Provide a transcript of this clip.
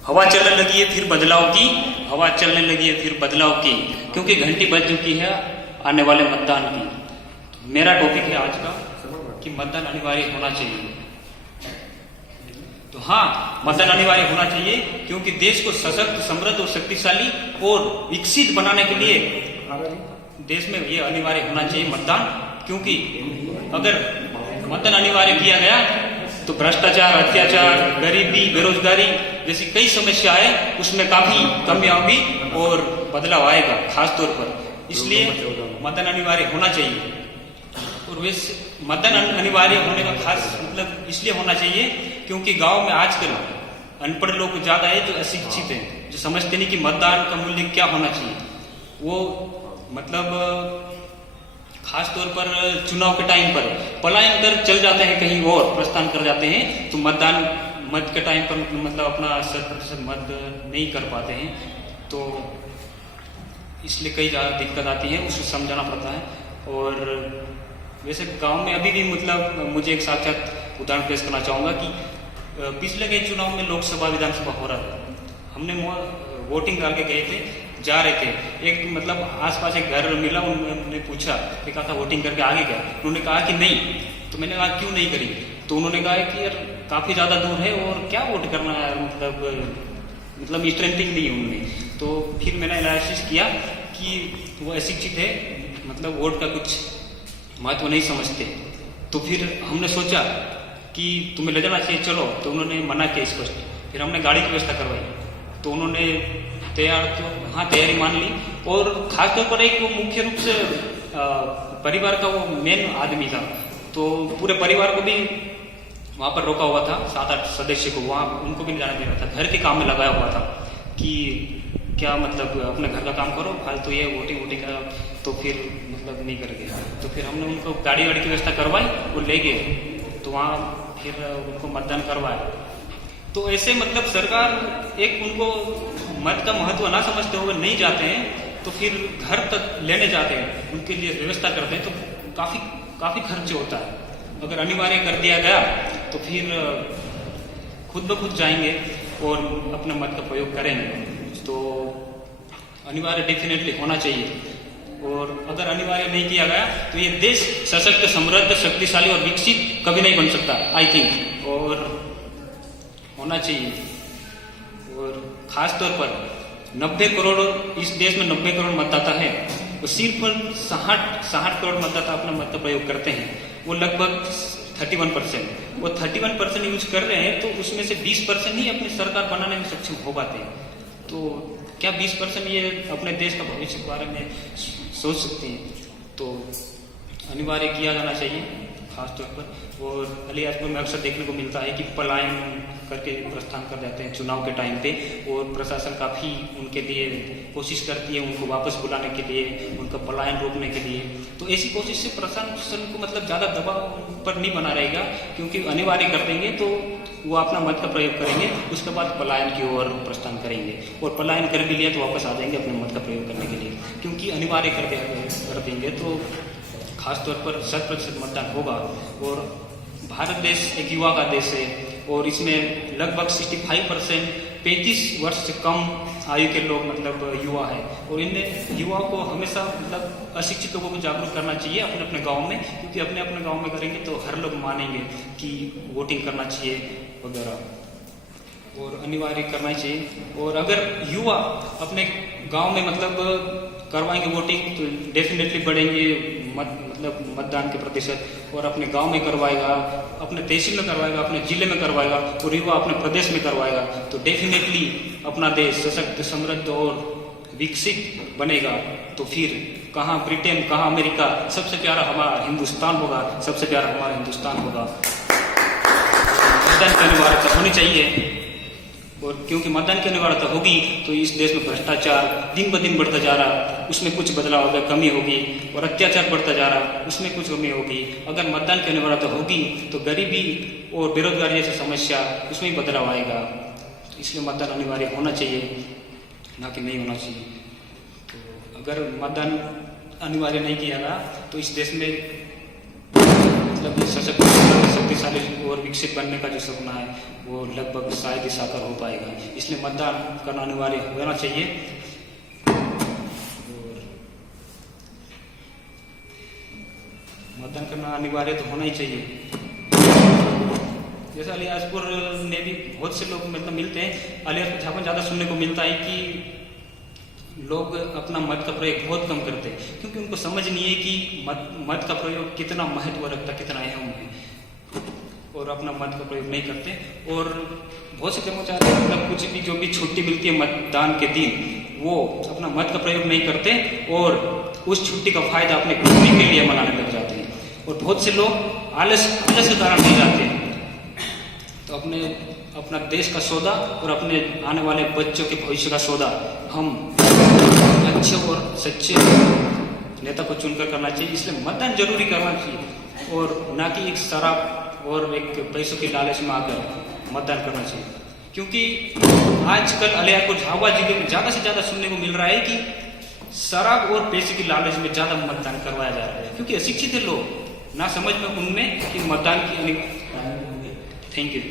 हवा चलने लगी है फिर बदलाव की, हवा चलने लगी है फिर बदलाव की, क्योंकि घंटी बज चुकी है आने वाले मतदान की। मेरा टॉपिक है आज का कि मतदान अनिवार्य होना चाहिए। तो हाँ, मतदान अनिवार्य होना चाहिए क्योंकि देश को सशक्त, समृद्ध और शक्तिशाली और विकसित बनाने के लिए देश में ये अनिवार्य होना चाहिए मतदान। क्योंकि अगर मतदान अनिवार्य किया गया तो भ्रष्टाचार, अत्याचार, गरीबी, बेरोजगारी जैसी कई समस्याएं उसमें काफी कमी होगी और बदलाव आएगा खास तौर पर। इसलिए मतदान अनिवार्य होना चाहिए। और वैसे मतदान अनिवार्य होने का खास मतलब इसलिए होना चाहिए क्योंकि गांव में आजकल अनपढ़ लोग ज्यादा है जो अशिक्षित हैं, जो समझते नहीं कि मतदान का मूल्य क्या होना चाहिए। वो मतलब खास तौर पर चुनाव के टाइम पर पलायन कर चल जाते हैं, कहीं और प्रस्थान कर जाते हैं, तो मत के टाइम पर मतलब अपना 100% मत नहीं कर पाते हैं। तो इसलिए कई ज़्यादा दिक्कत आती है, उसको समझाना पड़ता है। और वैसे गांव में अभी भी मतलब मुझे एक साक्षात उदाहरण पेश करना चाहूँगा कि पिछले के चुनाव में लोकसभा विधानसभा हो रहा था, हमने वोटिंग डाल के गए थे, जा रहे थे, एक मतलब आसपास एक घर मिला, उन्होंने पूछा कि कहा था वोटिंग करके आगे गया, उन्होंने कहा कि नहीं। तो मैंने कहा क्यों नहीं करी? तो उन्होंने कहा कि यार काफ़ी ज़्यादा दूर है और क्या वोट करना है, मतलब स्ट्रेंथिंग दी उन्होंने। तो फिर मैंने एनालिसिस किया कि वो अशिक्षित है, मतलब वोट का कुछ महत्व नहीं समझते। तो फिर हमने सोचा कि तुम्हें ले जाना चाहिए, चलो। तो उन्होंने मना किया स्पष्ट। फिर हमने गाड़ी की व्यवस्था करवाई, तो उन्होंने तैयारी मान ली। और खासतौर पर एक वो मुख्य रूप से परिवार का वो मेन आदमी था, तो पूरे परिवार को भी वहाँ पर रोका हुआ था, 7-8 सदस्य को वहाँ उनको भी नहीं जाने दे रहा था, घर के काम में लगाया हुआ था कि क्या मतलब अपने घर का काम करो, फालतू ये वोटिंग का तो फिर मतलब नहीं कर गया। तो फिर हमने उनको गाड़ी वाड़ी की व्यवस्था करवाई, वो ले गए, तो वहाँ फिर उनको मतदान करवाया। तो ऐसे मतलब सरकार एक उनको मत का महत्व ना समझते हुए नहीं जाते हैं, तो फिर घर तक लेने जाते हैं, उनके लिए व्यवस्था करते हैं, तो काफी खर्च होता है। अगर अनिवार्य कर दिया गया तो फिर खुद ब खुद जाएंगे और अपने मत का प्रयोग करेंगे। तो अनिवार्य डेफिनेटली होना चाहिए। और अगर अनिवार्य नहीं किया गया तो ये देश सशक्त, समृद्ध, शक्तिशाली और विकसित कभी नहीं बन सकता, आई थिंक। और होना चाहिए। और खास तौर पर 90 करोड़ इस देश में 90 करोड़ मतदाता है, वो सिर्फ 60 करोड़ मतदाता अपना मत का प्रयोग करते हैं। वो लगभग 31%, वो 31% यूज कर रहे हैं, तो उसमें से 20% ही अपनी सरकार बनाने में सक्षम हो पाते हैं। तो क्या 20% ये अपने देश का भविष्य के बारे में सोच सकते हैं? तो अनिवार्य किया जाना चाहिए खास तौर पर। और अलीराजपुर में अक्सर देखने को मिलता है कि पलायन करके प्रस्थान कर जाते हैं चुनाव के टाइम पे, और प्रशासन काफ़ी उनके लिए कोशिश करती है उनको वापस बुलाने के लिए, उनका पलायन रोकने के लिए। तो ऐसी कोशिश से प्रशासन को मतलब ज़्यादा दबाव पर नहीं बना रहेगा, क्योंकि अनिवार्य कर देंगे तो वो अपना मत का प्रयोग करेंगे, उसके बाद पलायन की ओर प्रस्थान करेंगे, और पलायन कर भी लिया तो वापस आ जाएंगे अपने मत का प्रयोग करने के लिए। क्योंकि अनिवार्य कर देंगे तो खासतौर पर 100% मतदान होगा। और भारत देश एक युवा का देश है, और इसमें लगभग 65% 35 वर्ष से कम आयु के लोग मतलब युवा है। और इन्हें युवाओं को हमेशा मतलब अशिक्षित लोगों को जागरूक करना चाहिए अपने अपने गांव में, क्योंकि अपने अपने गांव में करेंगे तो हर लोग मानेंगे कि वोटिंग करना चाहिए वगैरह, और अनिवार्य करना चाहिए। और अगर युवा अपने गांव में मतलब करवाएंगे वोटिंग तो डेफिनेटली बढ़ेंगे मतलब मतदान के प्रतिशत, और अपने गांव में करवाएगा, अपने तहसील में करवाएगा, अपने जिले में करवाएगा, और युवा अपने प्रदेश में करवाएगा, तो डेफिनेटली अपना देश सशक्त, समृद्ध और विकसित बनेगा। तो फिर कहाँ ब्रिटेन, कहाँ अमेरिका, सबसे प्यारा हमारा हिंदुस्तान होगा, सबसे प्यारा हमारा हिंदुस्तान होगा। मतदान की अनिवार्यता होनी चाहिए, और क्योंकि मतदान की अनिवार्यता होगी तो इस देश में भ्रष्टाचार दिन ब दिन बढ़ता जा रहा, उसमें कुछ बदलाव होगा, कमी होगी, और अत्याचार बढ़ता जा रहा, उसमें कुछ कमी होगी। अगर मतदान की अनिवार्यता होगी तो गरीबी और बेरोजगारी जैसी समस्या, उसमें भी बदलाव आएगा। इसलिए मतदान अनिवार्य होना चाहिए, ना कि नहीं होना चाहिए। तो अगर मतदान अनिवार्य नहीं किया गया तो इस देश में मतलब सशक्त, शक्तिशाली और और विकसित बनने का जो सपना है वो लगभग शायद ही साकार हो पाएगा। इसलिए मतदान करना अनिवार्य होना चाहिए। और मतदान करना अनिवार्य तो होना ही चाहिए। जैसे अलियासपुर में भी बहुत से लोग मतलब मिलते हैं। अलियासपुर झापन ज़्यादा सुनने को मिलता है कि लोग अपना मत का प्रयोग बहुत कम करते हैं, क्योंकि उनको समझ नहीं है कि मत का प्रयोग कितना महत्व रखता, कितना अहम है, और अपना मत का प्रयोग नहीं करते। और बहुत से कर्मचारी मतलब कुछ भी जो भी छुट्टी मिलती है मतदान के दिन वो अपना मत का प्रयोग नहीं करते और उस छुट्टी का फायदा अपने घूमने के लिए मनाने लग जाते हैं। और बहुत से लोग आलस के कारण नहीं जाते हैं। तो अपना देश का सौदा और अपने आने वाले बच्चों के भविष्य का सौदा हम अच्छे और सच्चे नेता को चुनकर करना चाहिए। इसलिए मतदान जरूरी करना चाहिए और ना कि एक शराब और एक पैसों की लालच में आकर मतदान करना चाहिए। क्योंकि आजकल अलियासपुर झाबुआ जिले में ज़्यादा से ज़्यादा सुनने को मिल रहा है कि शराब और पैसे की लालच में ज़्यादा मतदान करवाया जा रहा है, क्योंकि अशिक्षित है लोग, ना समझ में उनमें कि मतदान की। Thank you.